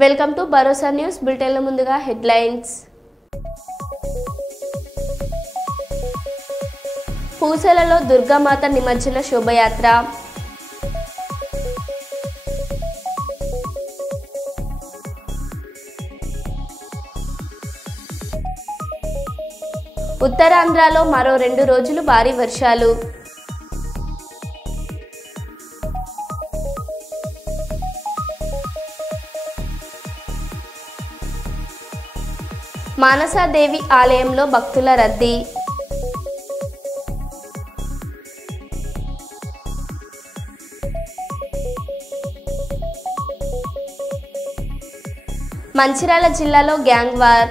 Welcome to Bharosa news బులెటిన్ల ముందుగా headlines. పూసలలో Durgamata నిమజ్జన శోభయాత్ర. ఉత్తరాంధ్రలో మరో 2 రోజులు భారీ వర్షాలు. మానసాదేవి ఆలయంలో భక్తుల రద్దీ. మంచిర్యాల జిల్లాలో gang war.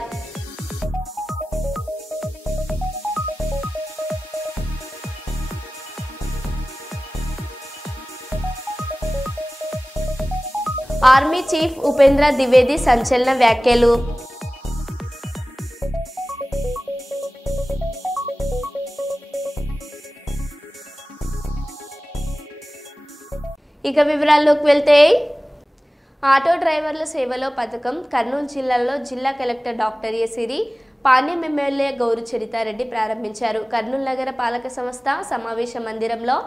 Army chief Upendra Dwivedi సంచలన వ్యాఖ్యలు. ఇక వివరాల్లోకి వెళ్తే, ఆటో డ్రైవర్ల సేవలో పథకం కర్నూలు జిల్లాలో జిల్లా కలెక్టర్ డాక్టర్ ఏ సిరి, పాణ్యం ఎమ్మెల్యే గౌరు చరితారెడ్డి ప్రారంభించారు. కర్నూలు నగర పాలక సంస్థ సమావేశ మందిరంలో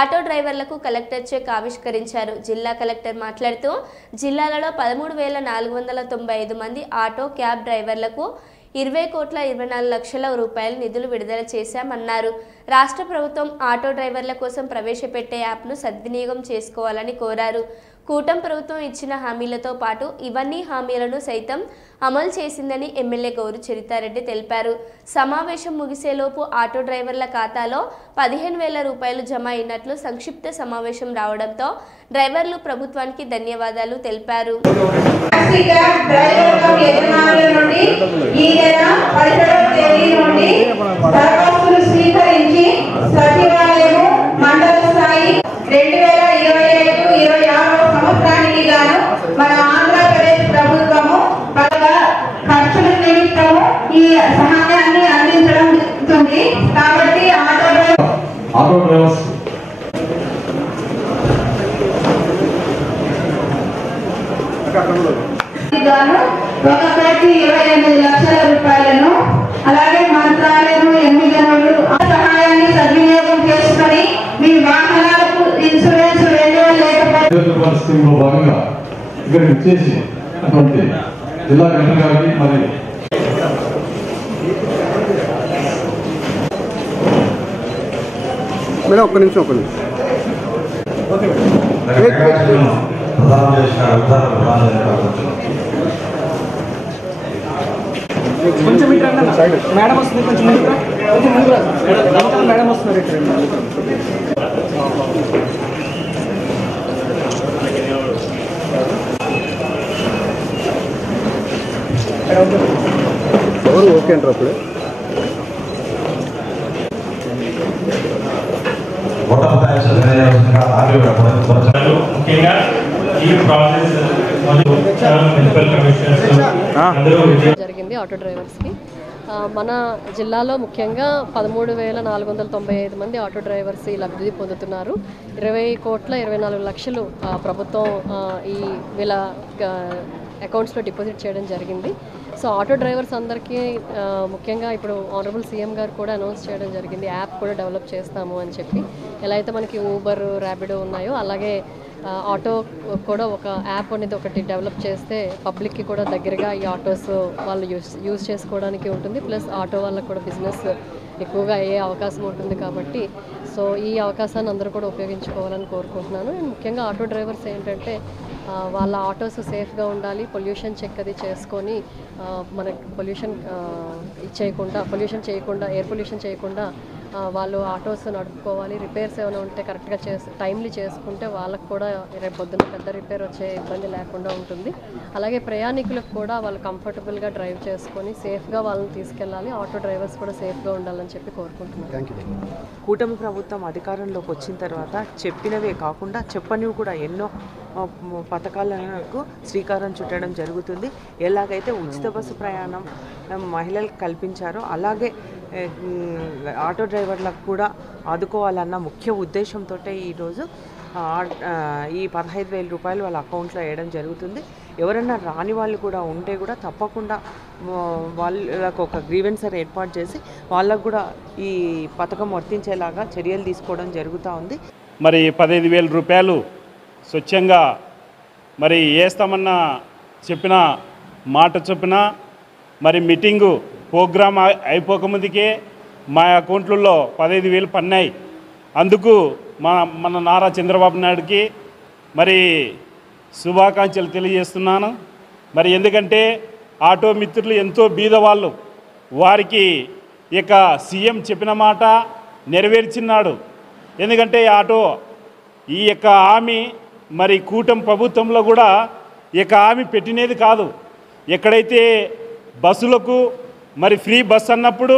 ఆటో డ్రైవర్లకు కలెక్టర్ చెక్ ఆవిష్కరించారు. జిల్లా కలెక్టర్ మాట్లాడుతూ జిల్లాలలో 13,495 మంది ఆటో క్యాబ్ డ్రైవర్లకు 20,24,00,000 రూపాయల నిధులు విడుదల చేశామన్నారు. రాష్ట్ర ప్రభుత్వం ఆటో డ్రైవర్ల కోసం ప్రవేశపెట్టే యాప్ను సద్వినియోగం చేసుకోవాలని కోరారు. కూటమి ప్రభుత్వం ఇచ్చిన హామీలతో పాటు ఇవన్నీ హామీలను సైతం అమలు చేసిందని ఎమ్మెల్యే గౌరు చరితారెడ్డి తెలిపారు. సమావేశం ముగిసేలోపు ఆటో డ్రైవర్ల ఖాతాలో 15,000 రూపాయలు జమ అయినట్లు సంక్షిప్త సమావేశం రావడంతో డ్రైవర్లు ప్రభుత్వానికి ధన్యవాదాలు తెలిపారు. సంవత్సరానికి గాను మన ఆంధ్రప్రదేశ్ ప్రభుత్వము ఖర్చుల నిమిత్తము ఈ సహాయాన్ని అందించడం జరుగుతుంది. కాబట్టి ఆటో డ్రైవర్స్ గాను 1,28,00,000 రూపాయలను, అలాగే మంత్రాలయం ఎమ్మెల్యేలు సహాయాన్ని సద్వినియోగం చేసుకుని మీ వాహనాలకు ఇన్సూరెన్స్ రెన్యువల్ లేకపోతే స్కీమ్ లో భాగంగా ఇక్కడ ఇచ్చేసి అటువంటి జిల్లా కలెక్టర్ గారికి మరి మేడం ఒక్క నిమిషం మేడం వస్తుంది, కొంచెం మేడం వస్తున్నారు. ఎవరు ఓకే అంటారు అప్పుడు ముఖ్యంగా ఈ ప్రాసెస్ జరిగింది ఆటో డ్రైవర్స్కి. మన జిల్లాలో ముఖ్యంగా 13,495 మంది ఆటో డ్రైవర్స్ ఈ లబ్ధి పొందుతున్నారు. 20,24,00,000 ప్రభుత్వం ఈ వీళ్ళ అకౌంట్స్లో డిపాజిట్ చేయడం జరిగింది. సో ఆటో డ్రైవర్స్ అందరికీ ముఖ్యంగా ఇప్పుడు ఆనరబుల్ సీఎం గారు కూడా అనౌన్స్ చేయడం జరిగింది, యాప్ కూడా డెవలప్ చేస్తాము అని చెప్పి. ఎలా అయితే మనకి ఊబర్, ర్యాపిడో ఉన్నాయో అలాగే ఆటో కూడా ఒక యాప్ అనేది ఒకటి డెవలప్ చేస్తే పబ్లిక్కి కూడా దగ్గరగా ఈ ఆటోస్ వాళ్ళు యూజ్ చేసుకోవడానికి ఉంటుంది. ప్లస్ ఆటో వాళ్ళకు కూడా బిజినెస్ ఎక్కువగా అయ్యే అవకాశం ఉంటుంది. కాబట్టి సో ఈ అవకాశాన్ని అందరూ కూడా ఉపయోగించుకోవాలని కోరుకుంటున్నాను. అండ్ ముఖ్యంగా ఆటో డ్రైవర్స్ ఏంటంటే వాళ్ళ ఆటోస్ సేఫ్గా ఉండాలి, పొల్యూషన్ చెక్ అది చేసుకొని మనకి పొల్యూషన్ చేయకుండా ఎయిర్ పొల్యూషన్ చేయకుండా వాళ్ళు ఆటోస్ నడుపుకోవాలి. రిపేర్స్ ఏమైనా ఉంటే కరెక్ట్గా టైమ్లీ చేసుకుంటే వాళ్ళకు కూడా రేపు పొద్దున్న పెద్ద రిపేర్ వచ్చే ఇబ్బంది లేకుండా ఉంటుంది. అలాగే ప్రయాణికులకు కూడా వాళ్ళు కంఫర్టబుల్గా డ్రైవ్ చేసుకొని సేఫ్గా వాళ్ళని తీసుకెళ్ళాలి. ఆటో డ్రైవర్స్ కూడా సేఫ్గా ఉండాలని చెప్పి కోరుకుంటున్నాను. కూటమి ప్రభుత్వం అధికారంలోకి వచ్చిన తర్వాత చెప్పినవే కాకుండా చెప్పనివి కూడా ఎన్నో పథకాలకు శ్రీకారం చుట్టడం జరుగుతుంది. ఎలాగైతే ఉచిత బస్సు ప్రయాణం మహిళలకు కల్పించారో అలాగే ఆటో డ్రైవర్లకు కూడా ఆదుకోవాలన్న ముఖ్య ఉద్దేశంతో ఈరోజు ఈ 15,000 రూపాయలు వాళ్ళ అకౌంట్లో వేయడం జరుగుతుంది. ఎవరైనా రాని వాళ్ళు కూడా ఉంటే కూడా తప్పకుండా వాళ్ళకు ఒక గ్రీవెన్సర్ ఏర్పాటు చేసి వాళ్ళకు కూడా ఈ పథకం వర్తించేలాగా చర్యలు తీసుకోవడం జరుగుతూ ఉంది. మరి 15,000 రూపాయలు స్వచ్ఛంగా మరి వేస్తామన్న చెప్పిన మాట చొప్పున మరి మీటింగు ప్రోగ్రామ్ అయిపోకముందుకే మా అకౌంట్లలో 15,000 పన్నాయి. అందుకు మన నారా చంద్రబాబు నాయుడుకి మరి శుభాకాంక్షలు తెలియజేస్తున్నాను. మరి ఎందుకంటే ఆటో మిత్రులు ఎంతో బీదవాళ్ళు, వారికి ఇక సీఎం చెప్పిన మాట నెరవేర్చినాడు. ఎందుకంటే ఈ యొక్క హామీ మరి కూటమి ప్రభుత్వంలో కూడా ఇక హామీ పెట్టినది కాదు. ఎక్కడైతే బస్సులకు మరి ఫ్రీ బస్ అన్నప్పుడు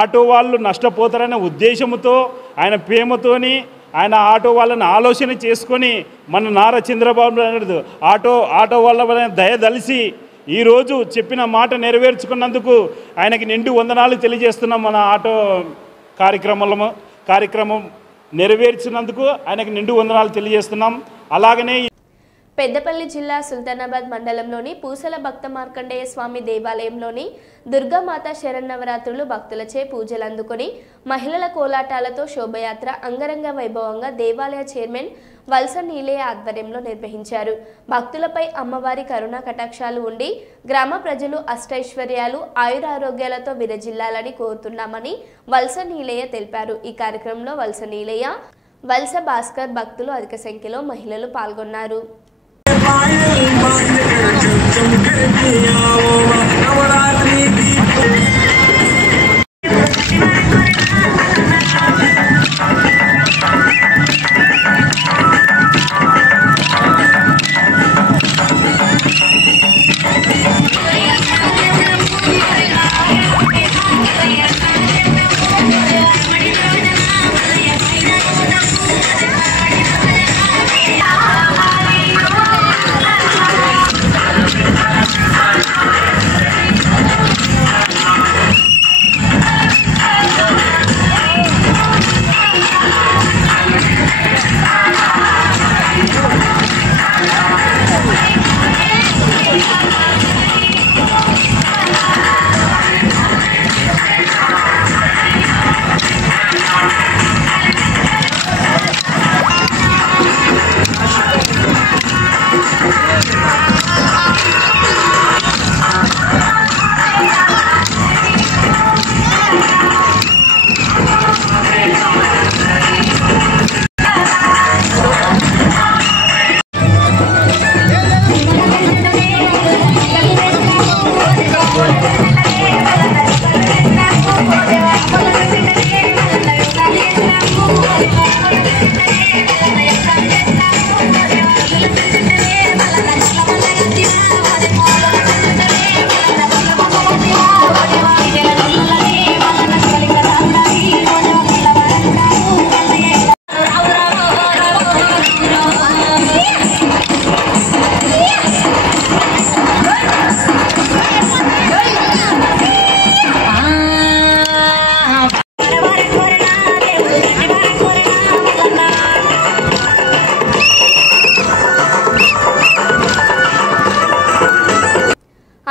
ఆటో వాళ్ళు నష్టపోతారనే ఉద్దేశంతో ఆయన ప్రేమతోని ఆయన ఆటో వాళ్ళని ఆలోచన చేసుకొని మన నారా చంద్రబాబు నాయుడు ఆటో వాళ్ళ దయదలిసి ఈరోజు చెప్పిన మాట నెరవేర్చుకున్నందుకు ఆయనకి నిండు వందనాలు తెలియజేస్తున్నాం. మన ఆటో కార్యక్రమం నెరవేర్చినందుకు ఆయనకి నిండు వందనాలు తెలియజేస్తున్నాం. అలాగనే పెద్దపల్లి జిల్లా సుల్తానాబాద్ మండలంలోని పూసల భక్త మార్కండేయ స్వామి దేవాలయంలోని దుర్గామాత శరన్నవరాత్రులు భక్తులచే పూజలు అందుకొని మహిళల కోలాటాలతో శోభయాత్ర అంగరంగ వైభవంగా దేవాలయ చైర్మన్ వలస నీలయ్య ఆధ్వర్యంలో నిర్వహించారు. భక్తులపై అమ్మవారి కరుణా కటాక్షాలు ఉండి గ్రామ ప్రజలు అష్టైశ్వర్యాలు ఆయురారోగ్యాలతో విరజిల్లాలని కోరుతున్నామని వలస నీలయ్య తెలిపారు. ఈ కార్యక్రమంలో వలస నీలయ్య, వలస భాస్కర్ భక్తులు అధిక సంఖ్యలో మహిళలు పాల్గొన్నారు.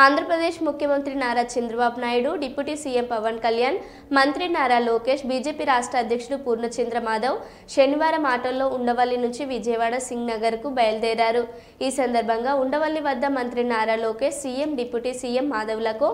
ఆంధ్రప్రదేశ్ ముఖ్యమంత్రి నారా చంద్రబాబు నాయుడు, డిప్యూటీ సీఎం పవన్ కళ్యాణ్, మంత్రి నారా లోకేష్, బీజేపీ రాష్ట్ర అధ్యక్షుడు పూర్ణచంద్ర మాధవ్ శనివారం ఆటోలో ఉండవల్లి నుంచి విజయవాడ సింగ్ నగర్కు బయలుదేరారు. ఈ సందర్భంగా ఉండవల్లి వద్ద మంత్రి Nara Lokesh, CM, deputy CM మాధవ్లకు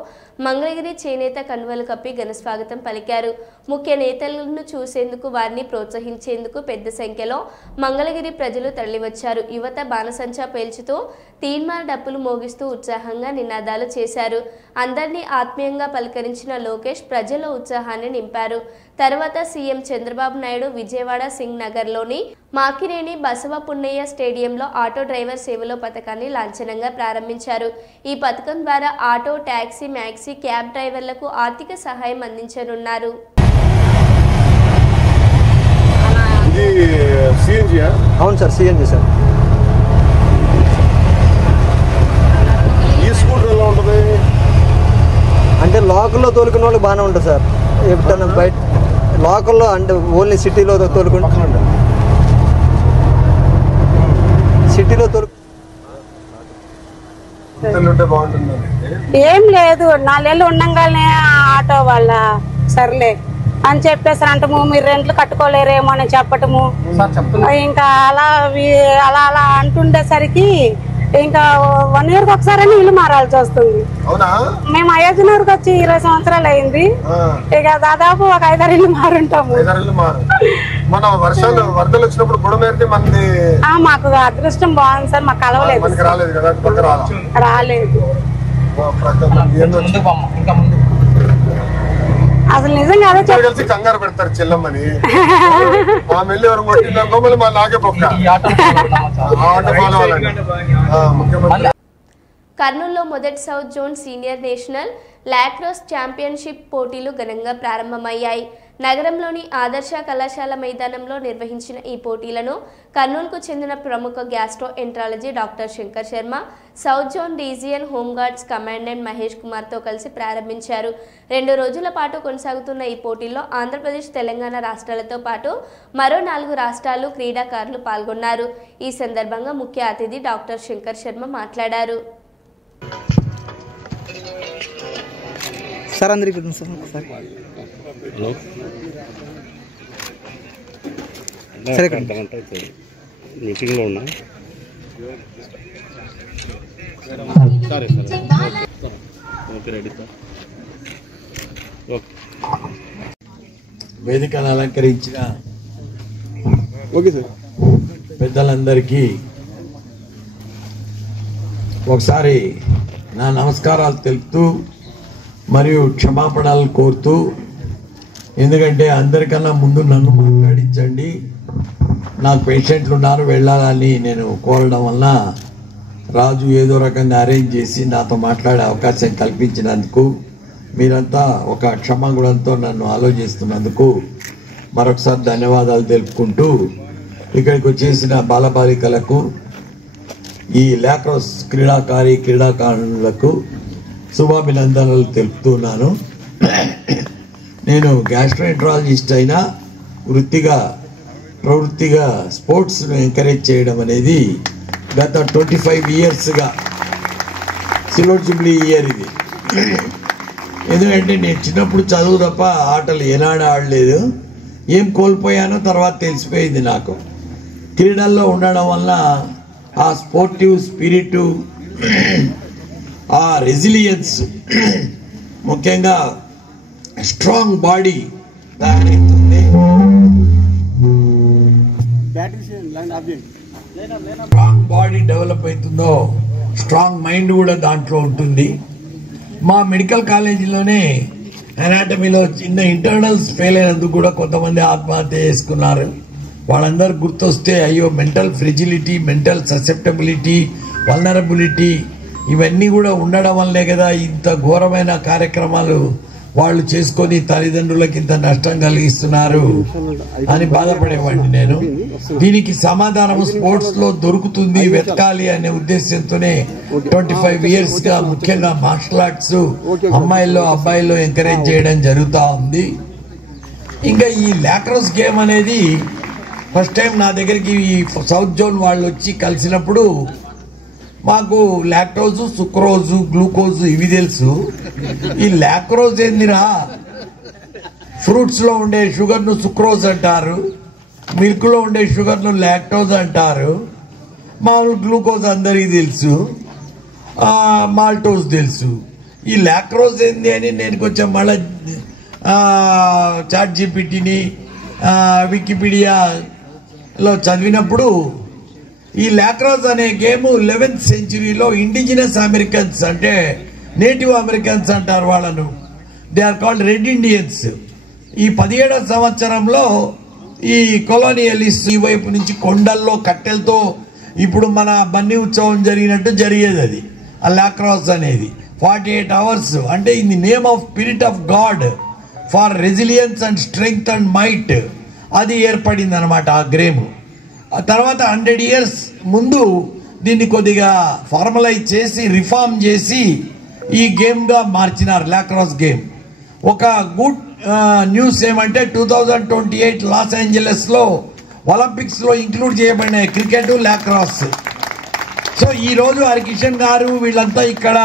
మంగళగిరి చేనేత కన్వలు కప్పి ఘనస్వాగతం పలికారు. ముఖ్య నేతలను చూసేందుకు, వారిని ప్రోత్సహించేందుకు పెద్ద సంఖ్యలో మంగళగిరి ప్రజలు తరలివచ్చారు. యువత బాణసంచా పేల్చుతూ తీన్మార్ డప్పులు మోగిస్తూ ఉత్సాహంగా నినాదాలు చేశారు. అందరినీ ఆత్మీయంగా పలకరించిన లోకేష్ ప్రజల ఉత్సాహాన్ని నింపారు. తర్వాత సీఎం చంద్రబాబు నాయుడు విజయవాడ సింగ్ నగర్లోని మాకినేని బసవ పున్నయ్య స్టేడియంలో ఆటో డ్రైవర్ సేవలో పథకాన్ని లాంఛనంగా ప్రారంభించారు. ఈ పథకం ద్వారా ఆటో, టాక్సీ, మ్యాక్సీ, క్యాబ్ డ్రైవర్లకు ఆర్థిక సహాయం అందించనున్నారు. అవును సార్, సిఎన్జీ సార్. ఈ స్కూటర్ ఎలా ఉంటుంది అంటే లోకల్లో తోలుకునే వాళ్ళకి బాగానే ఉంటుంది సార్. ఎప్పుడైనా బయట లోకల్లో అంటే ఓన్లీ సిటీలో తోలుకుంటా సిటీలో ఏం లేదు 4 ఏళ్ళు ఉండగానే ఆటో వాళ్ళ సర్లే అని చెప్పేసి అంటము మీరు రెంట్లు కట్టుకోలేరేమో అని చెప్పటము ఇంకా అలా అలా అంటుండేసరికి ఇంకా 1 ఇయర్కి ఒకసారి ఇల్లు మారాల్సి వస్తుంది. మేము అయోధ్యనగర్కి వచ్చి 20 సంవత్సరాలు అయింది. ఇక దాదాపు ఒక 5-6 ఇల్లు మారుంటాము. మాకు అదృష్టం బాగుంది సార్, మాకు కలవలేదు, రాలేదు. అసలు నిజంగా అదే కంగారు పెడతారు చెల్లమ్మని. కర్నూలులో మొదటి south zone senior national lacrosse championship పోటీలు ఘనంగా ప్రారంభమయ్యాయి. నగరంలోని ఆదర్శ కళాశాల మైదానంలో నిర్వహించిన ఈ పోటీలను కర్నూలుకు చెందిన ప్రముఖ gastroenterology doctor Shankar Sharma, south zone region home guards commandant Mahesh కుమార్తో కలిసి ప్రారంభించారు. 2 రోజుల పాటు కొనసాగుతున్న ఈ పోటీల్లో ఆంధ్రప్రదేశ్, తెలంగాణ రాష్ట్రాలతో పాటు మరో 4 రాష్ట్రాలు క్రీడాకారులు పాల్గొన్నారు. ఈ సందర్భంగా ముఖ్య అతిథి డాక్టర్ శంకర్ శర్మ మాట్లాడారు. సార్ అందరికీ సార్ సరే మీటింగ్లో ఉన్నా. వేదికను అలంకరించిన పెద్దలందరికీ ఒకసారి నా నమస్కారాలు తెలుపుతూ మరియు క్షమాపణలు కోరుతూ, ఎందుకంటే అందరికన్నా ముందు నన్ను మాట్లాడించండి, నాకు పేషెంట్లు ఉన్నారు వెళ్ళాలని నేను కోరడం వల్ల రాజు ఏదో రకంగా అరేంజ్ చేసి నాతో మాట్లాడే అవకాశం కల్పించినందుకు మీరంతా ఒక క్షమాగుణంతో నన్ను ఆలోచిస్తున్నందుకు మరొకసారి ధన్యవాదాలు తెలుపుకుంటూ, ఇక్కడికి వచ్చేసిన బాలబాలికలకు, ఈ లాక్రోస్ క్రీడాకారులకు శుభాభినందనలు తెలుపుతున్నాను. నేను గ్యాస్ట్రోఎంట్రాలజిస్ట్ అయినా ప్రవృత్తిగా స్పోర్ట్స్ను ఎంకరేజ్ చేయడం అనేది గత 25 ఇయర్స్గా సిల్వర్ జూబ్లీ ఇయర్ ఇది. ఎందుకంటే నేను చిన్నప్పుడు చదువు తప్ప ఆటలు ఏనాడు ఆడలేదు. ఏం కోల్పోయానో తర్వాత తెలిసిపోయింది నాకు. క్రీడల్లో ఉండడం వల్ల ఆ స్పోర్టివ్ స్పిరిట్, ఆ రెసిలియన్స్, ముఖ్యంగా స్ట్రాంగ్ బాడీ తయారవుతుంది. స్ట్రాంగ్ బాడీ డెవలప్ అవుతుందో స్ట్రాంగ్ మైండ్ కూడా దాంట్లో ఉంటుంది. మా మెడికల్ కాలేజీలోనే అనాటమీలో చిన్న ఇంటర్నల్స్ ఫెయిల్ అయినందుకు కూడా కొంతమంది ఆత్మహత్య చేసుకున్నారు. వాళ్ళందరూ గుర్తొస్తే అయ్యో mental fragility, mental susceptibility, vulnerability ఇవన్నీ కూడా ఉండడం వల్లే కదా ఇంత ఘోరమైన కార్యక్రమాలు వాళ్ళు చేసుకొని తల్లిదండ్రులకి ఇంత నష్టం కలిగిస్తున్నారు అని బాధపడేవాడిని నేను. దీనికి సమాధానం స్పోర్ట్స్ లో దొరుకుతుంది, వెతకాలి అనే ఉద్దేశంతోనే 25 ఇయర్స్ గా ముఖ్యంగా మార్షల్ ఆర్ట్స్ అమ్మాయిల్లో అబ్బాయిల్లో ఎంకరేజ్ చేయడం జరుగుతూ ఉంది. ఇంకా ఈ లాక్రోస్ గేమ్ అనేది ఫస్ట్ టైం నా దగ్గరికి ఈ సౌత్ జోన్ వాళ్ళు వచ్చి కలిసినప్పుడు మాకు లాక్టోజు, సుక్రోజు, గ్లూకోజు ఇవి తెలుసు. ఈ లాక్రోజ్ ఏందిరా, ఫ్రూట్స్లో ఉండే షుగర్ను సుక్రోజ్ అంటారు, మిల్క్లో ఉండే షుగర్ను లాక్టోజ్ అంటారు, మామూలు గ్లూకోజ్ అందరికీ తెలుసు, మాల్టోజ్ తెలుసు. ఈ లాక్రోజ్ ఏంది అని నేను కొంచెం మళ్ళీ చాట్ జీపీటీని వికీపీడియాలో చదివినప్పుడు ఈ లాక్రోస్ అనే గేమ్ 11th సెంచురీలో ఇండిజినస్ అమెరికన్స్, అంటే నేటివ్ అమెరికన్స్ అంటారు వాళ్ళను, they are called red Indians. ఈ 17వ సంవత్సరంలో ఈ కొలోనియలిస్ట్ ఈ వైపు నుంచి కొండల్లో కట్టెలతో ఇప్పుడు మన బన్నీ ఉత్సవం జరిగినట్టు జరిగేది అది ఆ లాక్రోస్ అనేది. 48 hours అంటే in the name of spirit of God far resilience and strength and might అది ఏర్పడింది అనమాట ఆ గేమ్. ఆ తర్వాత 100 years ముందు దీన్ని కొద్దిగా ఫార్మలైజ్ చేసి రిఫార్మ్ చేసి ఈ గేమ్గా మార్చినారు లాక్రాస్ గేమ్. ఒక గుడ్ న్యూస్ ఏమంటే 2028 లాస్ ఏంజలస్లో ఒలింపిక్స్లో ఇంక్లూడ్ చేయబడినాయి క్రికెట్, లాక్రాస్. సో ఈరోజు హరికిషన్ గారు వీళ్ళంతా ఇక్కడ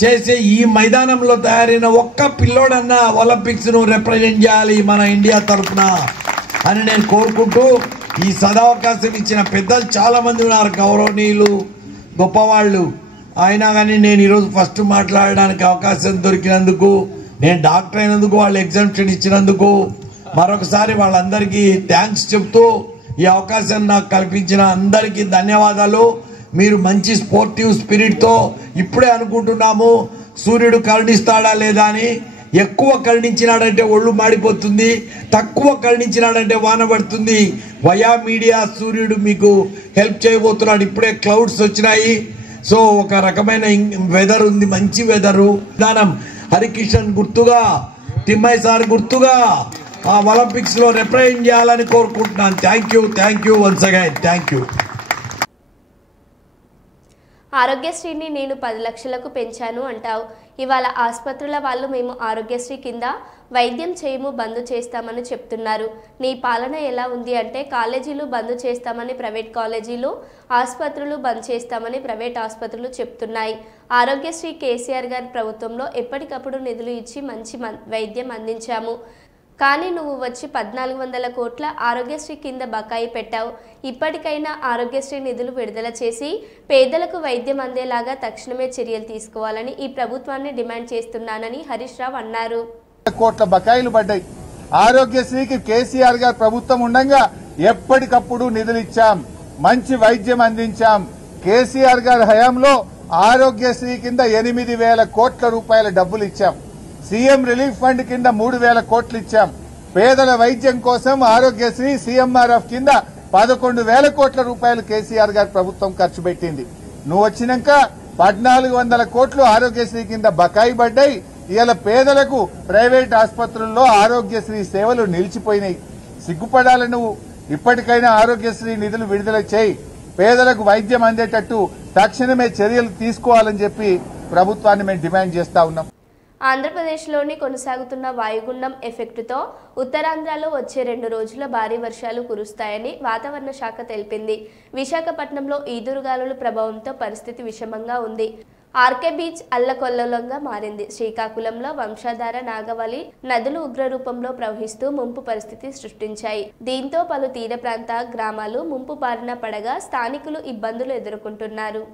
చేసే ఈ మైదానంలో తయారైన ఒక్క పిల్లోడన్నా ఒలింపిక్స్ను రిప్రజెంట్ చేయాలి మన ఇండియా తరఫున అని నేను కోరుకుంటూ, ఈ సదవకాశం ఇచ్చిన పెద్దలు చాలామంది ఉన్నారు, గౌరవనీయులు, గొప్పవాళ్ళు. అయినా కానీ నేను ఈరోజు ఫస్ట్ మాట్లాడడానికి అవకాశం దొరికినందుకు, నేను డాక్టర్ అయినందుకు, వాళ్ళు ఎగ్జామ్షన్ ఇచ్చినందుకు మరొకసారి వాళ్ళందరికీ థ్యాంక్స్ చెప్తూ, ఈ అవకాశం నాకు కల్పించిన అందరికీ ధన్యవాదాలు. మీరు మంచి స్పోర్టివ్ స్పిరిట్తో, ఇప్పుడే అనుకుంటున్నాము సూర్యుడు కరుణిస్తాడా లేదా అని. ఎక్కువ కరుణించినాడంటే ఒళ్ళు మాడిపోతుంది, తక్కువ కరుణించినాడంటే వాన పడుతుంది. వయా మీడియా సూర్యుడు మీకు హెల్ప్ చేయబోతున్నాడు. ఇప్పుడే క్లౌడ్స్ వచ్చినాయి. సో ఒక రకమైన వెదర్ ఉంది, మంచి వెదరు. విధానం హరికిషన్ గుర్తుగా, తిమ్మయ్య సార్ గుర్తుగా ఆ ఒలింపిక్స్లో రిప్రజెంట్ చేయాలని కోరుకుంటున్నాను. Thank you once again. Thank you. ఆరోగ్యశ్రీని నేను 10 లక్షలకు పెంచాను అంటావు. ఇవాళ ఆసుపత్రుల వాళ్ళు మేము ఆరోగ్యశ్రీ కింద వైద్యం చేయము, బంద్ చేస్తామని చెప్తున్నారు. నీ పాలన ఎలా ఉంది అంటే కాలేజీలు బంద్ చేస్తామని ప్రైవేట్ కాలేజీలు, ఆసుపత్రులు బంద్ చేస్తామని ప్రైవేట్ ఆసుపత్రులు చెప్తున్నాయి. ఆరోగ్యశ్రీ కేసీఆర్ గారి ప్రభుత్వంలో ఎప్పటికప్పుడు నిధులు ఇచ్చి మంచి వైద్యం అందించాము. కానీ నువ్వు వచ్చి 1400 కోట్ల ఆరోగ్యశ్రీ కింద బకాయి పెట్టావు. ఇప్పటికైనా ఆరోగ్యశ్రీ నిధులు విడుదల చేసి పేదలకు వైద్యం అందేలాగా తక్షణమే చర్యలు తీసుకోవాలని ఈ ప్రభుత్వాన్ని డిమాండ్ చేస్తున్నానని హరీష్ రావు అన్నారు. కోట్ల బకాయిలు పడ్డాయి. ఆరోగ్యశ్రీకి కేసీఆర్ గారు ప్రభుత్వం ఉండగా ఎప్పటికప్పుడు నిధులు ఇచ్చాం, మంచి వైద్యం అందించాం. కేసీఆర్ గారి హయాంలో ఆరోగ్యశ్రీ కింద 8,000 కోట్ల రూపాయల డబ్బులు ఇచ్చాం. సీఎం రిలీఫ్ ఫండ్ కింద 3,000 కోట్లు ఇచ్చాం. పేదల వైద్యం కోసం ఆరోగ్యశ్రీ సీఎంఆర్ఎఫ్ కింద 11,000 కోట్ల రూపాయలు కేసీఆర్ గారి ప్రభుత్వం ఖర్చు పెట్టింది. నువ్వు వచ్చినాక 1,400 కోట్లు ఆరోగ్యశ్రీ కింద బకాయి పడ్డాయి. ఇవాళ పేదలకు ప్రైవేట్ ఆసుపత్రుల్లో ఆరోగ్యశ్రీ సేవలు నిలిచిపోయినాయి. సిగ్గుపడాలి నువ్వు. ఇప్పటికైనా ఆరోగ్యశ్రీ నిధులు విడుదల చేయి, పేదలకు వైద్యం అందేటట్టు తక్షణమే చర్యలు తీసుకోవాలని చెప్పి ప్రభుత్వాన్ని మేము డిమాండ్ చేస్తా ఉన్నాం. ఆంధ్రప్రదేశ్లోని కొనసాగుతున్న వాయుగుండం ఎఫెక్టుతో ఉత్తరాంధ్రలో వచ్చే 2 రోజుల భారీ వర్షాలు కురుస్తాయని వాతావరణ శాఖ తెలిపింది. విశాఖపట్నంలో ఈదురుగాలుల ప్రభావంతో పరిస్థితి విషమంగా ఉంది. ఆర్కే బీచ్ అల్లకొల్లోలంగా మారింది. శ్రీకాకుళంలో వంశధార, నాగవళి నదులు ఉగ్రరూపంలో ప్రవహిస్తూ ముంపు పరిస్థితి సృష్టించాయి. దీంతో పలు తీర ప్రాంత గ్రామాలు ముంపు బారిన పడగా స్థానికులు ఇబ్బందులు ఎదుర్కొంటున్నారు.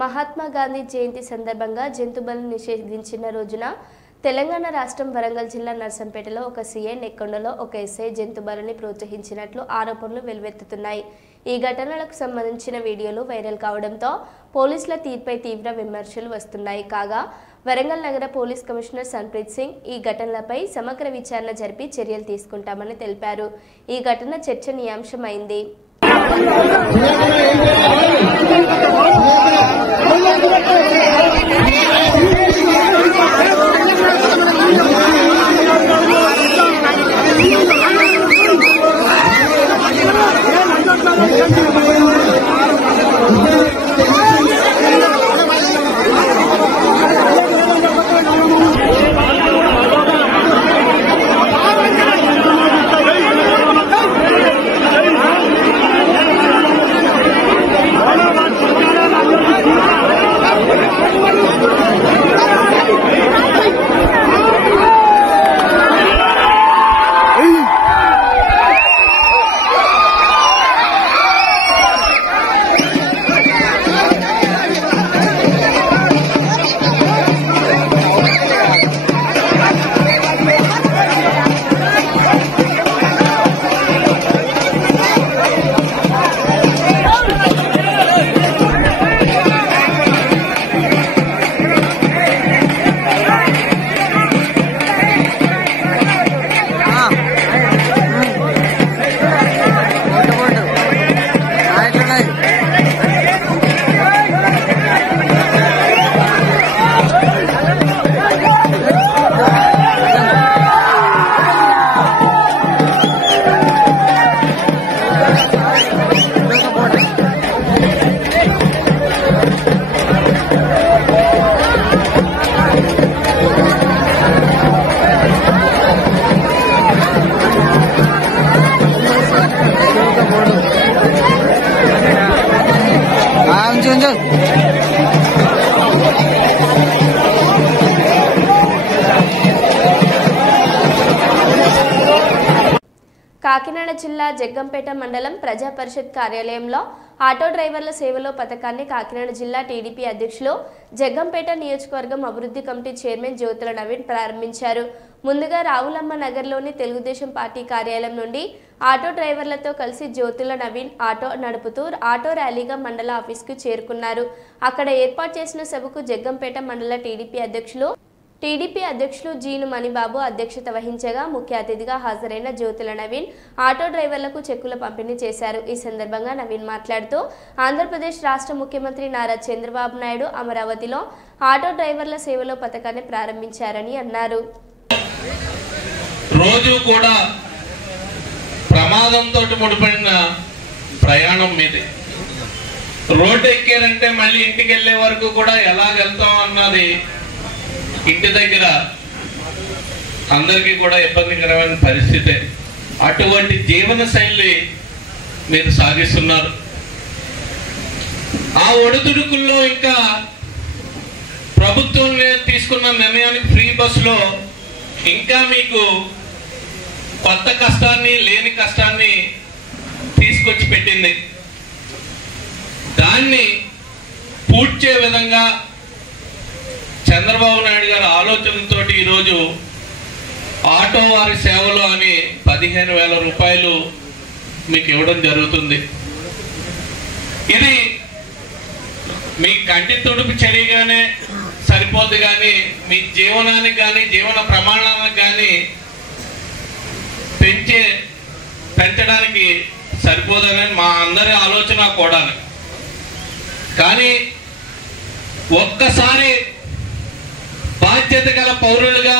మహాత్మా గాంధీ జయంతి సందర్భంగా జంతుబలిని నిషేధించిన రోజున తెలంగాణ రాష్ట్రం వరంగల్ జిల్లా నర్సంపేటలో ఒక సీఐ, నెక్కొండలో ఒక ఎస్ఐ జంతుబలిని ప్రోత్సహించినట్లు ఆరోపణలు వెలువెత్తుతున్నాయి. ఈ ఘటనలకు సంబంధించిన వీడియోలు వైరల్ కావడంతో పోలీసుల తీర్పై తీవ్ర విమర్శలు వస్తున్నాయి. కాగా వరంగల్ నగర పోలీస్ కమిషనర్ సన్ప్రీత్ సింగ్ ఈ ఘటనలపై సమగ్ర విచారణ జరిపి చర్యలు తీసుకుంటామని తెలిపారు. ఈ ఘటన చర్చనీయాంశమైంది. జిల్లా జగ్గంపేట మండలం ప్రజా పరిషత్ కార్యాలయంలో ఆటో డ్రైవర్ల సేవలో పథకాన్ని కాకినాడ జిల్లా టీడీపీ అధ్యక్షులు జగ్గంపేట నియోజకవర్గం అభివృద్ధి కమిటీ చైర్మన్ జ్యోతుల నవీన్ ప్రారంభించారు. ముందుగా రావులమ్మ నగర్లోని తెలుగుదేశం పార్టీ కార్యాలయం నుండి ఆటో డ్రైవర్లతో కలిసి జ్యోతుల నవీన్ ఆటో నడుపుతూ ఆటో ర్యాలీగా మండల ఆఫీస్కు చేరుకున్నారు. అక్కడ ఏర్పాటు చేసిన సభకు జగ్గంపేట మండల టీడీపీ అధ్యక్షులు జీను మణిబాబు అధ్యక్షత వహించగా ముఖ్య అతిథిగా హాజరైన జ్యోతుల నవీన్ ఆటో డ్రైవర్లకు చెక్కుల పంపిణీ చేశారు. ఈ సందర్భంగా నవీన్ మాట్లాడుతూ ఆంధ్రప్రదేశ్ రాష్ట్ర ముఖ్యమంత్రి నారా చంద్రబాబు నాయుడు అమరావతిలో ఆటో డ్రైవర్ల సేవలో పథకాన్ని ప్రారంభించారని అన్నారు. రోజు కూడా ప్రమాదంతో ముడిపడిన ప్రయాణం మీదే. రోడ్డు ఎక్కారంటే మళ్ళీ ఇంటికి వెళ్లే వరకు కూడా ఎలాగెళ్తాం అన్నది ఇంటి దగ్గర అందరికీ కూడా ఇబ్బందికరమైన పరిస్థితే. అటువంటి జీవన శైలి మీరు సాగిస్తున్నారు. ఆ ఒడిదుడుకుల్లో ఇంకా ప్రభుత్వం తీసుకున్న నిర్ణయానికి ఫ్రీ బస్సులో ఇంకా మీకు కొత్త కష్టాన్ని లేని కష్టాన్ని తీసుకొచ్చి పెట్టింది. దాన్ని పూడ్చే విధంగా చంద్రబాబు నాయుడు గారి ఆలోచనతో ఈరోజు ఆటో వారి సేవలు అని 15,000 రూపాయలు మీకు ఇవ్వడం జరుగుతుంది. ఇది మీ కంటి తుడుపు చర్యగానే సరిపోద్ది కానీ మీ జీవనానికి కానీ జీవన ప్రమాణాలకు కానీ పెంచడానికి సరిపోదని మా అందరి ఆలోచన కూడా. కానీ ఒక్కసారి బాధ్యత గల పౌరులుగా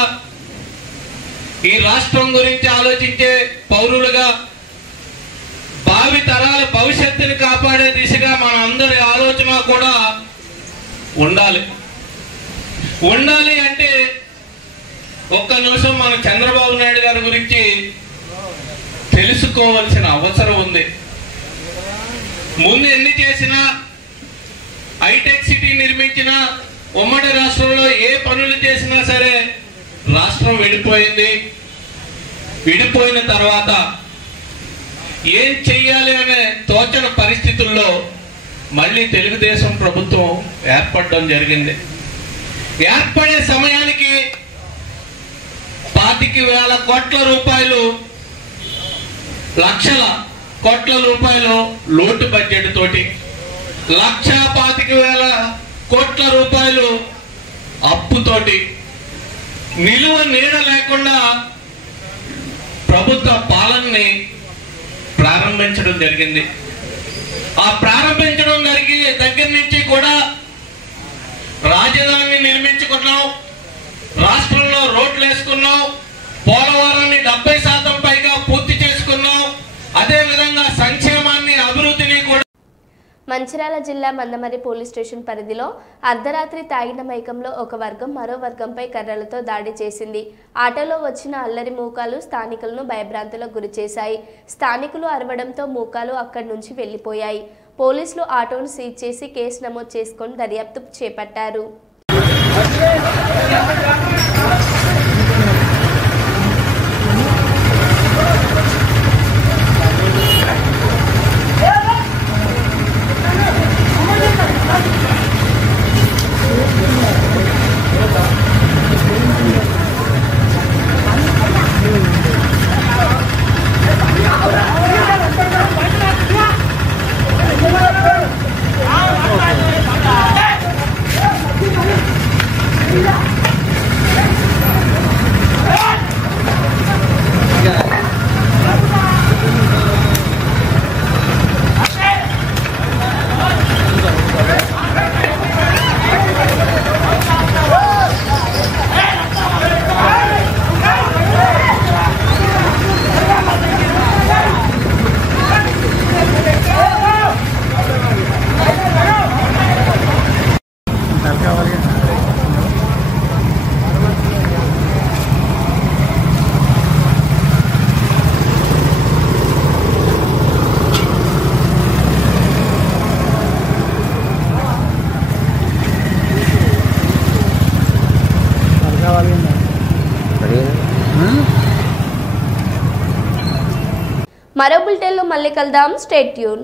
ఈ రాష్ట్రం గురించి ఆలోచించే పౌరులుగా భావి తరాల భవిష్యత్తుని కాపాడే దిశగా మన అందరి ఆలోచన కూడా ఉండాలి అంటే ఒక్క నిమిషం మన చంద్రబాబు నాయుడు గారి గురించి తెలుసుకోవాల్సిన అవసరం ఉంది. ముందు ఎన్ని చేసినా హైటెక్ సిటీ నిర్మించిన ఉమ్మడి రాష్ట్రంలో ఏ పనులు చేసినా సరే రాష్ట్రం విడిపోయింది. విడిపోయిన తర్వాత ఏం చెయ్యాలి అనే తోచన పరిస్థితుల్లో మళ్ళీ తెలుగుదేశం ప్రభుత్వం ఏర్పడడం జరిగింది. ఏర్పడే సమయానికి 25,000 కోట్ల రూపాయలు లక్షల కోట్ల రూపాయలు లోటు బడ్జెట్ తోటి 1,25,000 కోట్ల రూపాయలు అప్పుతోటి నిలువ నీడ లేకుండా ప్రభుత్వ పాలనని ప్రారంభించడం జరిగింది. ఆ ప్రారంభించడం దగ్గర నుంచి కూడా రాజధానిని నిర్మించుకున్నాం, రాష్ట్రంలో రోడ్లు వేసుకున్నాం, పోలవరాన్ని 70% పైగా పూర్తి చేసుకున్నాం. అదేవిధంగా సంక్షేమాన్ని అభివృద్ధిని కూడా. మంచిర్యాల జిల్లా మందమర్రి పోలీస్ స్టేషన్ పరిధిలో అర్ధరాత్రి తాగిన మైకంలో ఒక వర్గం మరో వర్గంపై కర్రలతో దాడి చేసింది. ఆటోలో వచ్చిన అల్లరి మూకాలు స్థానికులను భయభ్రాంతులకు గురిచేశాయి. స్థానికులు అరవడంతో మూకాలు అక్కడి నుంచి వెళ్లిపోయాయి. పోలీసులు ఆటోను సీజ్ చేసి కేసు నమోదు చేసుకొని దర్యాప్తు చేపట్టారు. మరో బులెటిన్లో మళ్ళీ కలుద్దాం. Stay tune.